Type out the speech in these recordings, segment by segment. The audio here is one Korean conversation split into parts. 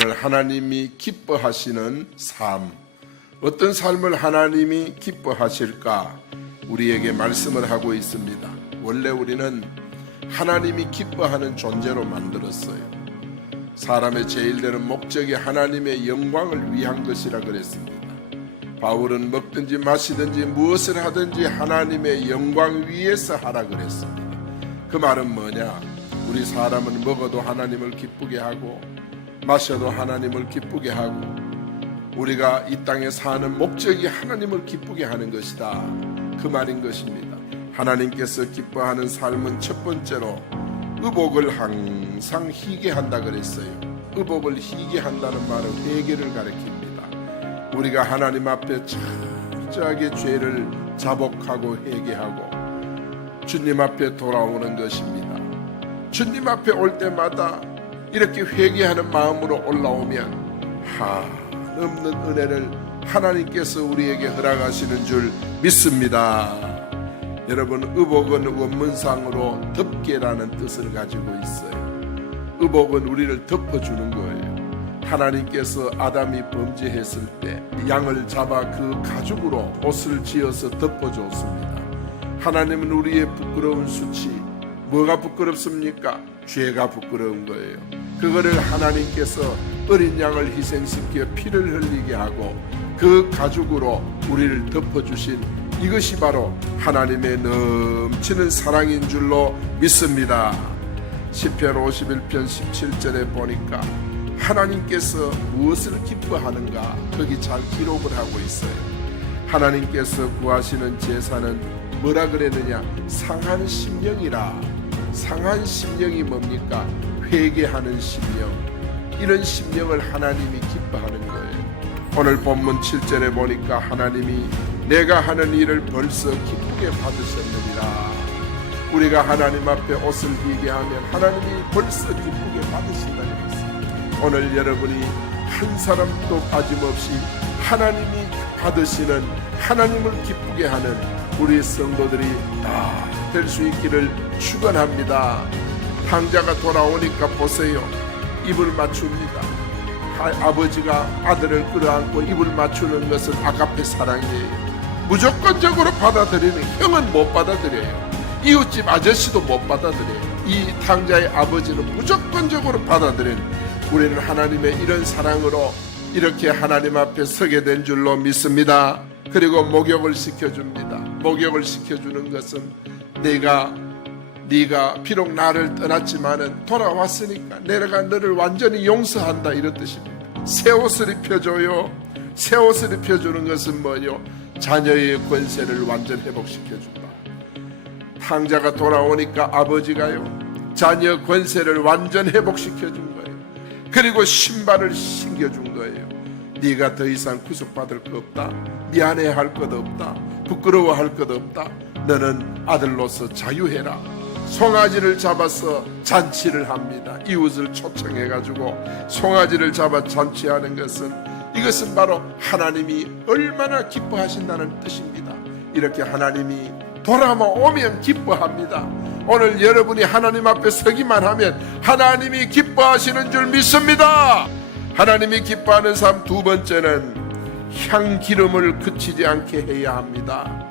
오늘 하나님이 기뻐하시는 삶, 어떤 삶을 하나님이 기뻐하실까 우리에게 말씀을 하고 있습니다. 원래 우리는 하나님이 기뻐하는 존재로 만들었어요. 사람의 제일 되는 목적이 하나님의 영광을 위한 것이라 그랬습니다. 바울은 먹든지 마시든지 무엇을 하든지 하나님의 영광 위에서 하라 그랬습니다. 그 말은 뭐냐? 우리 사람은 먹어도 하나님을 기쁘게 하고 마셔도 하나님을 기쁘게 하고 우리가 이 땅에 사는 목적이 하나님을 기쁘게 하는 것이다, 그 말인 것입니다. 하나님께서 기뻐하는 삶은 첫 번째로 의복을 항상 희게 한다 그랬어요. 의복을 희게 한다는 말은 회개를 가리킵니다. 우리가 하나님 앞에 철저하게 죄를 자복하고 회개하고 주님 앞에 돌아오는 것입니다. 주님 앞에 올 때마다 이렇게 회개하는 마음으로 올라오면 한없는 은혜를 하나님께서 우리에게 허락하시는 줄 믿습니다. 여러분, 의복은 원문상으로 덮개라는 뜻을 가지고 있어요. 의복은 우리를 덮어주는 거예요. 하나님께서 아담이 범죄했을 때 양을 잡아 그 가죽으로 옷을 지어서 덮어줬습니다. 하나님은 우리의 부끄러운 수치, 뭐가 부끄럽습니까? 죄가 부끄러운 거예요. 그거를 하나님께서 어린 양을 희생시켜 피를 흘리게 하고 그 가죽으로 우리를 덮어주신 이것이 바로 하나님의 넘치는 사랑인 줄로 믿습니다. 시편 51편 17절에 보니까 하나님께서 무엇을 기뻐하는가 거기 잘 기록을 하고 있어요. 하나님께서 구하시는 제사는 뭐라 그랬느냐? 상한 심령이라. 상한 심령이 뭡니까? 회개하는 심령. 이런 심령을 하나님이 기뻐하는 거예요. 오늘 본문 7절에 보니까 하나님이 내가 하는 일을 벌써 기쁘게 받으셨느니라. 우리가 하나님 앞에 옷을 희게 하면 하나님이 벌써 기쁘게 받으신다는 것입니다. 오늘 여러분이 한 사람도 빠짐없이 하나님이 받으시는, 하나님을 기쁘게 하는 우리 성도들이 다 될 수 있기를 축원합니다. 탕자가 돌아오니까 보세요. 입을 맞춥니다. 아버지가 아들을 끌어안고 입을 맞추는 것은 아가페 사랑이에요. 무조건적으로 받아들이는 형은 못 받아들여요. 이웃집 아저씨도 못 받아들여요. 이 탕자의 아버지는 무조건적으로 받아들이는, 우리는 하나님의 이런 사랑으로 이렇게 하나님 앞에 서게 된 줄로 믿습니다. 그리고 목욕을 시켜줍니다. 목욕을 시켜주는 것은 네가 비록 나를 떠났지만은 돌아왔으니까 내가 너를 완전히 용서한다, 이런 뜻입니다. 새 옷을 입혀줘요. 새 옷을 입혀주는 것은 뭐요? 자녀의 권세를 완전 회복시켜준다. 탕자가 돌아오니까 아버지가요, 자녀 권세를 완전 회복시켜준 거예요. 그리고 신발을 신겨준 거예요. 네가 더 이상 구속받을 것 없다, 미안해할 것 없다, 부끄러워할 것 없다. 너는 아들로서 자유해라. 송아지를 잡아서 잔치를 합니다. 이웃을 초청해가지고 송아지를 잡아 잔치하는 것은, 이것은 바로 하나님이 얼마나 기뻐하신다는 뜻입니다. 이렇게 하나님이 돌아오면 기뻐합니다. 오늘 여러분이 하나님 앞에 서기만 하면 하나님이 기뻐하시는 줄 믿습니다. 하나님이 기뻐하는 삶 두 번째는 향기름을 그치지 않게 해야 합니다.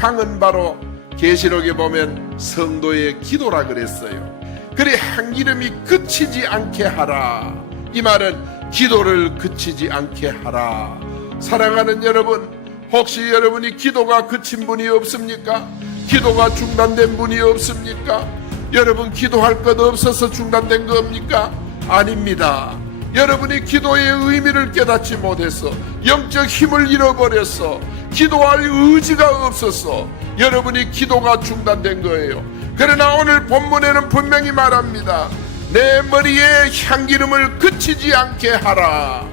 향은 바로 계시록에 보면 성도의 기도라 그랬어요. 그래, 향기름이 그치지 않게 하라. 이 말은 기도를 그치지 않게 하라. 사랑하는 여러분, 혹시 여러분이 기도가 그친 분이 없습니까? 기도가 중단된 분이 없습니까? 여러분 기도할 것 없어서 중단된 겁니까? 아닙니다. 여러분이 기도의 의미를 깨닫지 못해서 영적 힘을 잃어버렸어. 기도할 의지가 없어서 여러분이 기도가 중단된 거예요. 그러나 오늘 본문에는 분명히 말합니다. 내 머리에 향기름을 그치지 않게 하라.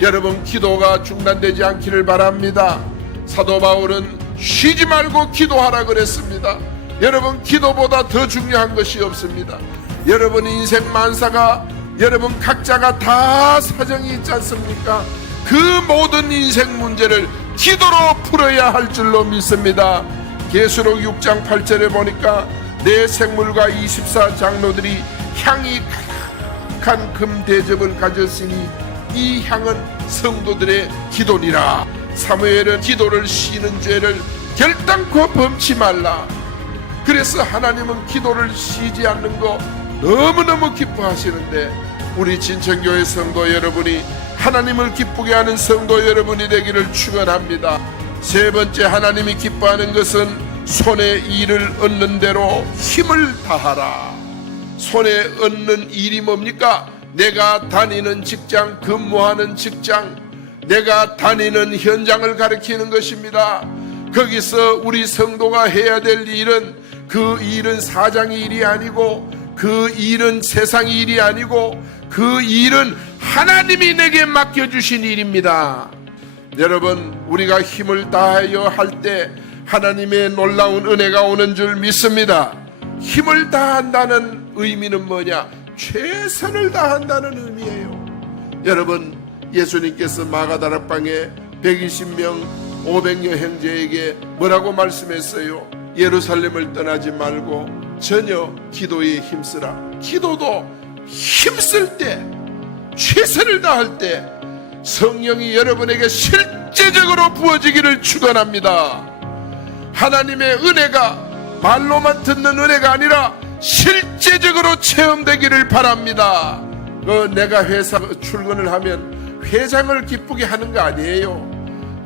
여러분 기도가 중단되지 않기를 바랍니다. 사도 바울은 쉬지 말고 기도하라 그랬습니다. 여러분 기도보다 더 중요한 것이 없습니다. 여러분 인생 만사가, 여러분 각자가 다 사정이 있지 않습니까? 그 모든 인생 문제를 기도로 풀어야 할 줄로 믿습니다. 계시록 6장 8절에 보니까 내 생물과 24 장로들이 향이 거룩한 금 대접을 가졌으니 이 향은 성도들의 기도니라. 사무엘은 기도를 쉬는 죄를 결단코 범치 말라. 그래서 하나님은 기도를 쉬지 않는 거 너무너무 기뻐하시는데, 우리 진천교회 성도 여러분이 하나님을 기쁘게 하는 성도 여러분이 되기를 축원합니다. 세 번째, 하나님이 기뻐하는 것은 손에 일을 얻는 대로 힘을 다하라. 손에 얻는 일이 뭡니까? 내가 다니는 직장, 근무하는 직장, 내가 다니는 현장을 가리키는 것입니다. 거기서 우리 성도가 해야 될 일은, 그 일은 사장의 일이 아니고, 그 일은 세상의 일이 아니고, 그 일은 하나님이 내게 맡겨주신 일입니다. 여러분, 우리가 힘을 다하여 할 때 하나님의 놀라운 은혜가 오는 줄 믿습니다. 힘을 다한다는 의미는 뭐냐? 최선을 다한다는 의미예요. 여러분, 예수님께서 마가다락방에 120명 500여 형제에게 뭐라고 말씀했어요? 예루살렘을 떠나지 말고 전혀 기도에 힘쓰라. 기도도 힘쓸 때, 최선을 다할 때 성령이 여러분에게 실제적으로 부어지기를 축원합니다. 하나님의 은혜가 말로만 듣는 은혜가 아니라 실제적으로 체험되기를 바랍니다. 내가 회사 출근을 하면 회장을 기쁘게 하는 거 아니에요.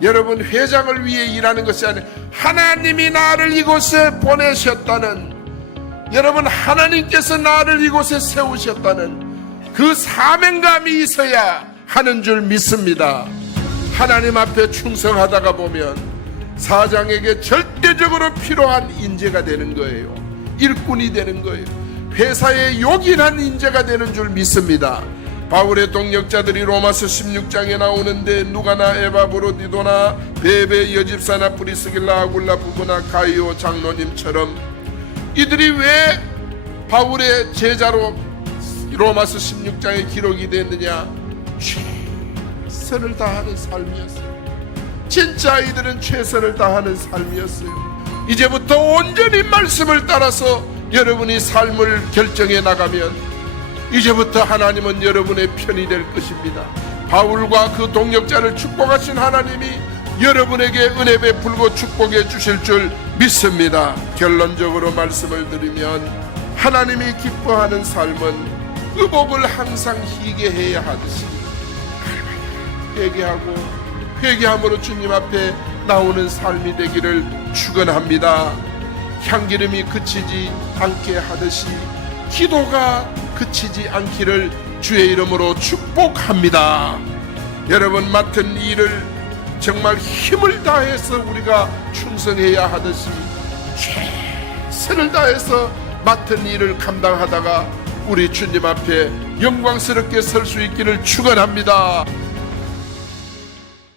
여러분, 회장을 위해 일하는 것이 아니라 하나님이 나를 이곳에 보내셨다는, 여러분, 하나님께서 나를 이곳에 세우셨다는 그 사명감이 있어야 하는 줄 믿습니다. 하나님 앞에 충성하다가 보면 사장에게 절대적으로 필요한 인재가 되는 거예요. 일꾼이 되는 거예요. 회사에 요긴한 인재가 되는 줄 믿습니다. 바울의 동역자들이 로마서 16장에 나오는데, 누가나 에바브로디도나 베베 여집사나 브리스길라 아굴라 부부나 가이오 장로님처럼 이들이 왜 바울의 제자로 로마서 16장에 기록이 됐느냐? 최선을 다하는 삶이었어요. 진짜 이들은 최선을 다하는 삶이었어요. 이제부터 온전히 말씀을 따라서 여러분이 삶을 결정해 나가면 이제부터 하나님은 여러분의 편이 될 것입니다. 바울과 그 동역자를 축복하신 하나님이 여러분에게 은혜 베풀고 축복해 주실 줄 믿습니다. 결론적으로 말씀을 드리면, 하나님이 기뻐하는 삶은 의복을 항상 희게 해야 하듯이 회개함으로 주님 앞에 나오는 삶이 되기를 축원합니다. 향기름이 그치지 않게 하듯이 기도가 그치지 않기를 주의 이름으로 축복합니다. 여러분, 맡은 일을 정말 힘을 다해서 우리가 충성해야 하듯이 최선을 다해서 맡은 일을 감당하다가 우리 주님 앞에 영광스럽게 설 수 있기를 축원합니다.